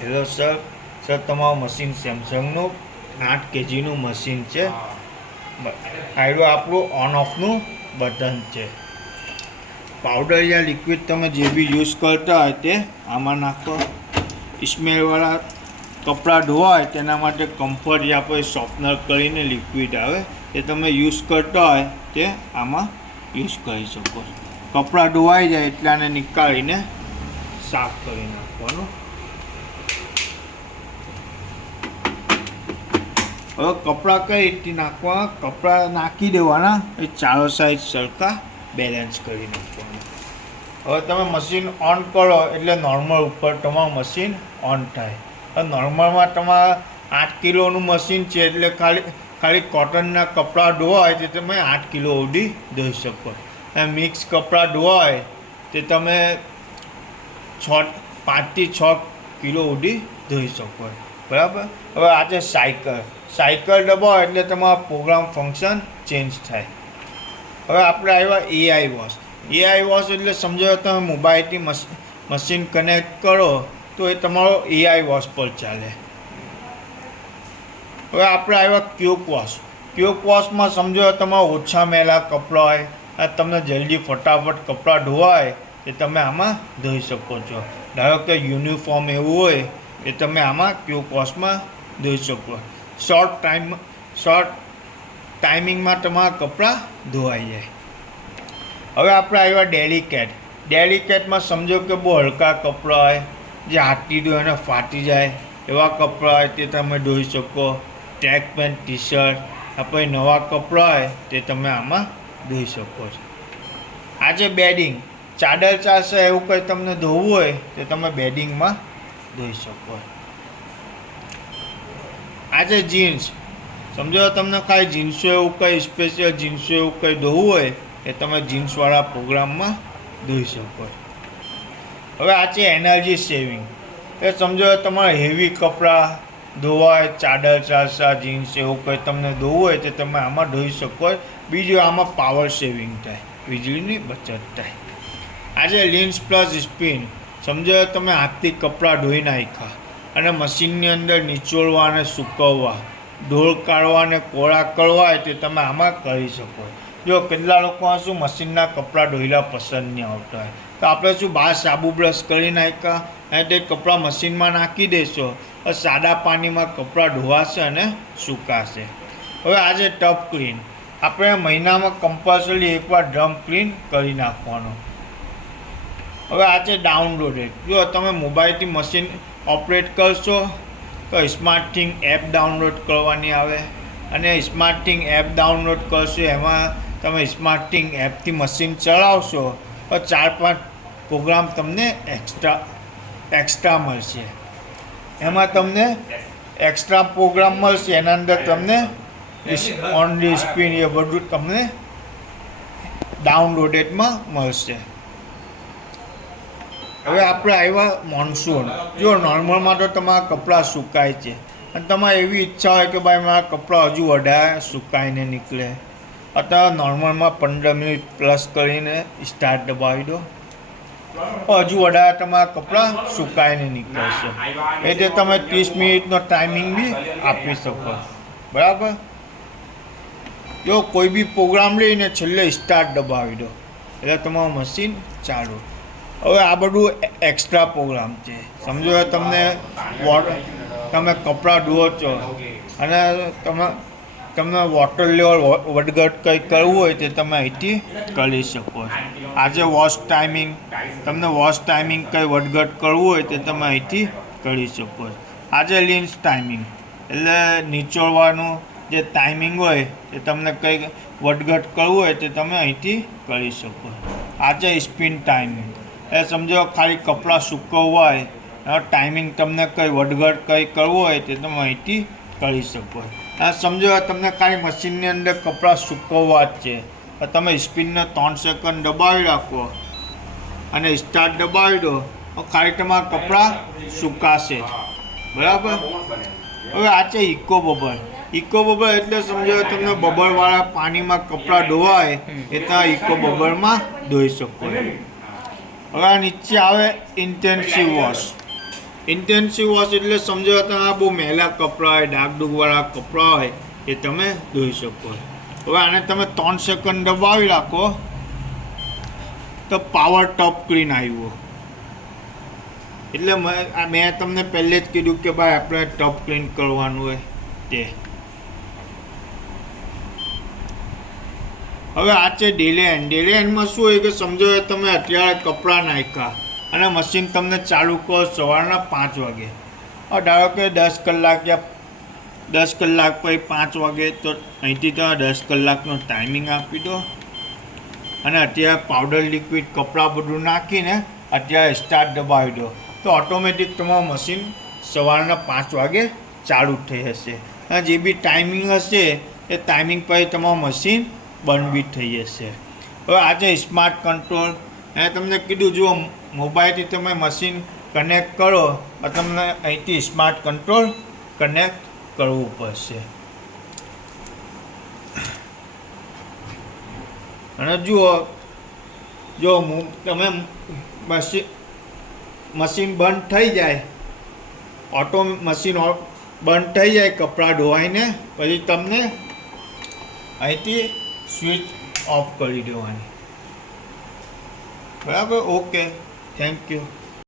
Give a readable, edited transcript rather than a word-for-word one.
Hello sir. Sir, તમારું machine સેમસંગનું 8 kgનું machine છે. આયરું આપણું ઓન ઓફનું બટન છે. પાવડર યા લિક્વિડ તમે જે બી યુઝ કરતા હોય તે આમાં નાખો. સ્મેલવાળા કપડાં ધોવાય તેના માટે કમ્ફર્ટ યા પછી સોફ્ટનર કરીને લિક્વિડ આવે તે તમે યુઝ કરતા હોય તે આમાં યુઝ કરી શકો. કપડાં ધોવાઈ જાય એટલે આને નીકાળીને સાફ કરી નાખવાનું. હવે કપડાં કઈ રીતે નાખવા? કપડાં નાખી દેવાના, એ ચારો સાઈડ સરખા બેલેન્સ કરી નાખવાનું. હવે તમે મશીન ઓન કરો એટલે નોર્મલ ઉપર તમારું મશીન ઓન થાય. હવે નોર્મલમાં તમારા 8 કિલોનું મશીન છે એટલે ખાલી કોટનના કપડાં ધોવાય તે તમે 8 કિલો સુધી ધોઈ શકો. મિક્સ કપડાં ધોવાય તે તમે 5 થી 6 કિલો સુધી ધોઈ શકો. બરાબર. હવે આ છે સાયકલ દબાવો એટલે તમારો પ્રોગ્રામ ફંક્શન ચેન્જ થાય. હવે આપણે આવ્યા એઆઈ વોશ એટલે સમજો તમે મોબાઈલથી મશીન કનેક્ટ કરો તો એ તમારો એઆઈ વોશ પર ચાલે. હવે આપણે આવ્યા ક્વિક વોશમાં સમજો તમારા ઓછા મેલા કપડાં હોય, તમને જલ્દી ફટાફટ કપડાં ધોવાય એ તમે આમાં ધોઈ શકો છો. ધારો કે યુનિફોર્મ એવું હોય એ તમે આમાં ક્વિક વોશમાં ધોઈ શકો. શોર્ટ ટાઈમિંગમાં તમારા કપડાં ધોવાઈ જાય. હવે આપણે આવ્યા ડેલિકેટમાં સમજો કે બહુ હલકા કપડાં હોય જે હાથથી ધોઈ અને ફાટી જાય એવા કપડાં હોય તે તમે ધોઈ શકો. ટ્રેક પેન્ટ, ટી શર્ટ, પછી નવા કપડાં હોય તે તમે આમાં ધોઈ શકો છો. આજે બેડિંગ, ચાદર ચાલશે એવું કંઈ તમને ધોવું હોય તો તમે બેડિંગમાં ધોઈ શકો. આજે જીન્સ, સમજો તમને ખાલી જીન્સો એવું કંઈ સ્પેશિયલ જીન્સો એવું કંઈ ધોવું હોય એ તમે જીન્સવાળા પ્રોગ્રામમાં ધોઈ શકો. હવે આ છે એનર્જી સેવિંગ. એ સમજો તમારે હેવી કપડાં ધોવાય, ચાદર ચાલસા જીન્સ એવું કંઈ તમને ધોવું હોય તો તમે આમાં ધોઈ શકો. બીજું આમાં પાવર સેવિંગ થાય, વીજળીની બચત થાય. આજે લિન્સ પ્લસ સ્પિન, સમજો તમે હાથથી કપડાં ધોઈ નાખ્યા અને મશીનની અંદર નીચોડવા અને સૂકવવા, ઢોળ કાઢવા અને કોળા કરવા હોય તે તમે આમાં કરી શકો. જો કેટલા લોકો શું મશીનના કપડાં ધોયેલા પસંદ નહીં આવતા હોય તો આપણે શું બહાર સાબુ બ્રશ કરી નાખ્યા અને તે કપડાં મશીનમાં નાખી દેશો, સાદા પાણીમાં કપડાં ધોવાશે અને સુકાશે. હવે આજે ટબ ક્લીન, આપણે મહિનામાં કમ્પલસરી એકવાર ડ્રમ ક્લીન કરી નાખવાનું. હવે આ છે ડાઉનલોડેડ. જો તમે મોબાઈલથી મશીન ઓપરેટ કરશો તો સ્માર્ટ થિંગ એપ ડાઉનલોડ કરવાની આવે અને સ્માર્ટ થિંગ એપ ડાઉનલોડ કરશો એમાં તમે સ્માર્ટ થિંગ એપથી મશીન ચલાવશો તો 4-5 પ્રોગ્રામ તમને એક્સ્ટ્રા મળશે. એમાં તમને એક્સ્ટ્રા પ્રોગ્રામ મળશે, એના અંદર તમને ઓનલી સ્પિન એ બધું તમને ડાઉનલોડેડમાં મળશે. હવે આપણે આવ્યા મોન્સૂન. જો નોર્મલમાં તો તમારા કપડાં સુકાય છે અને તમારે એવી ઈચ્છા હોય કે ભાઈ મારા કપડાં હજુ વધારે સુકાઈને નીકળે, અથવા નોર્મલમાં 15 મિનિટ પ્લસ કરીને સ્ટાર્ટ દબાવી દો, હજુ વધારે તમારા કપડાં સુકાઈને નીકળશે. એટલે તમે 30 મિનિટનો ટાઈમિંગ બી આપી શકો. બરાબર. જો કોઈ બી પ્રોગ્રામ લઈને છેલ્લે સ્ટાર્ટ દબાવી દો એટલે તમારું મશીન ચાલુ. હવે આ બધું એક્સ્ટ્રા પ્રોગ્રામ છે. સમજો તમે કપડાં ધુઓ છો અને તમને વોટર લેવલ વધઘટ કંઈ કરવું હોય તે તમે અહીંથી કરી શકો. આજે વોશ ટાઈમિંગ, તમને વોશ ટાઈમિંગ કંઈ વધઘટ કરવું હોય તે તમે અહીંથી કરી શકો. આજે લિન્સ ટાઈમિંગ એટલે નીચોડવાનું જે ટાઈમિંગ હોય એ તમને કંઈ વધઘટ કરવું હોય તે તમે અહીંથી કરી શકો. આજે સ્પિન ટાઈમિંગ એ સમજો ખાલી કપડાં સૂકવવા હોય એનો ટાઈમિંગ તમને કંઈ વધઘટ કંઈ કરવું હોય તે તમે અહીંથી કરી શકો. સમજો તમને ખાલી મશીનની અંદર કપડાં સૂકવવા જ છે તો તમે સ્પિનને 3 સેકન્ડ દબાવી રાખો અને સ્ટાર્ટ દબાવી દો તો ખાલી તમારા કપડાં સુકાશે. બરાબર. હવે આ છે ઇકો બબલ. એટલે સમજો તમને બબલવાળા પાણીમાં કપડાં ધોવાય એ તમે ઇકો બબલમાં ધોઈ શકો. હવે નીચે આવે ઇન્ટેન્સિવ વોશ. ઇન્ટેન્સિવ વોશ એટલે સમજો તમે આ બહુ મેલા કપડાં હોય, ડાઘડૂઘવાળા કપડાં હોય એ તમે ધોઈ શકો. હવે આને તમે 3 સેકન્ડ દબાવી રાખો તો પાવર ટોપ ક્લીન આવ્યું. એટલે મેં તમને પહેલે જ કીધું કે ભાઈ આપણે ટોપ ક્લીન કરવાનું હોય તે. હવે આ છે ડેલી એન્ડમાં શું હોય કે સમજો તમે અત્યારે કપડાં નાખ્યા અને મશીન તમને ચાલુ કરો સવારના 5 વાગે. ધારો કે 10 કલાક યા 10 કલાક પછી 5 વાગે, તો અહીંથી તમે 10 કલાકનો ટાઈમિંગ આપી દો અને અત્યારે પાવડર લિક્વિડ કપડાં બધું નાખીને અત્યારે સ્ટાર્ટ દબાવી દો, તો ઓટોમેટિક તમારું મશીન સવારના 5 વાગે ચાલુ થઈ જશે. અને જે બી ટાઈમિંગ હશે એ ટાઈમિંગ પછી તમારું મશીન બંધ બી થઈ જશે. હવે આ છે સ્માર્ટ કંટ્રોલ. એ તમને કીધું જુઓ, મોબાઈલથી તમે મશીન કનેક્ટ કરો તો તમને અહીંથી સ્માર્ટ કંટ્રોલ કનેક્ટ કરવું પડશે. અને જુઓ, જો તમે મશીન બંધ થઈ જાય, મશીન બંધ થઈ જાય કપડાં ધોવાઈને, પછી તમને અહીંથી સ્વિચ ઓફ કરી દેવાની. બરાબર? Okay, thank you.